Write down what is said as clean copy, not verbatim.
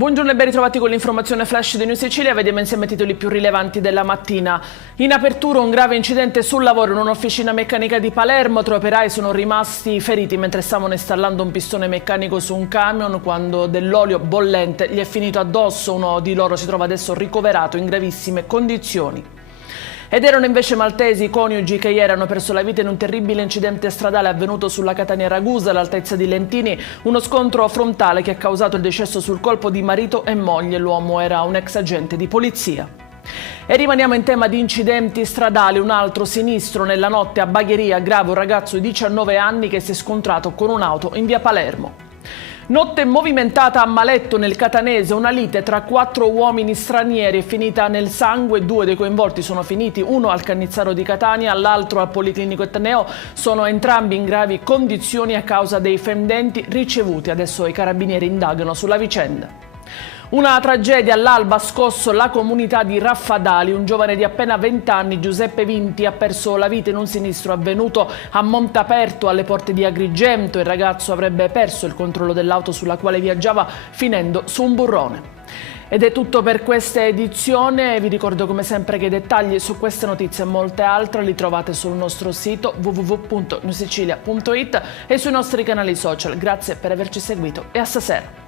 Buongiorno e ben ritrovati con l'informazione flash di News Sicilia. Vediamo insieme i titoli più rilevanti della mattina. In apertura un grave incidente sul lavoro in un'officina meccanica di Palermo. 3 operai sono rimasti feriti mentre stavano installando un pistone meccanico su un camion quando dell'olio bollente gli è finito addosso. Uno di loro si trova adesso ricoverato in gravissime condizioni. Ed erano invece maltesi i coniugi che ieri hanno perso la vita in un terribile incidente stradale avvenuto sulla Catania-Ragusa all'altezza di Lentini, uno scontro frontale che ha causato il decesso sul colpo di marito e moglie. L'uomo era un ex agente di polizia. E rimaniamo in tema di incidenti stradali. Un altro sinistro nella notte a Bagheria, grave un ragazzo di 19 anni che si è scontrato con un'auto in via Palermo. Notte movimentata a Maletto nel Catanese, una lite tra 4 uomini stranieri è finita nel sangue. 2 dei coinvolti sono finiti, uno al Cannizzaro di Catania, l'altro al Policlinico Etneo. Sono entrambi in gravi condizioni a causa dei fendenti ricevuti. Adesso i carabinieri indagano sulla vicenda. Una tragedia all'alba ha scosso la comunità di Raffadali. Un giovane di appena 20 anni, Giuseppe Vinti, ha perso la vita in un sinistro avvenuto a Montaperto, alle porte di Agrigento. Il ragazzo avrebbe perso il controllo dell'auto sulla quale viaggiava, finendo su un burrone. Ed è tutto per questa edizione. Vi ricordo come sempre che i dettagli su queste notizie e molte altre li trovate sul nostro sito www.newsicilia.it e sui nostri canali social. Grazie per averci seguito e a stasera.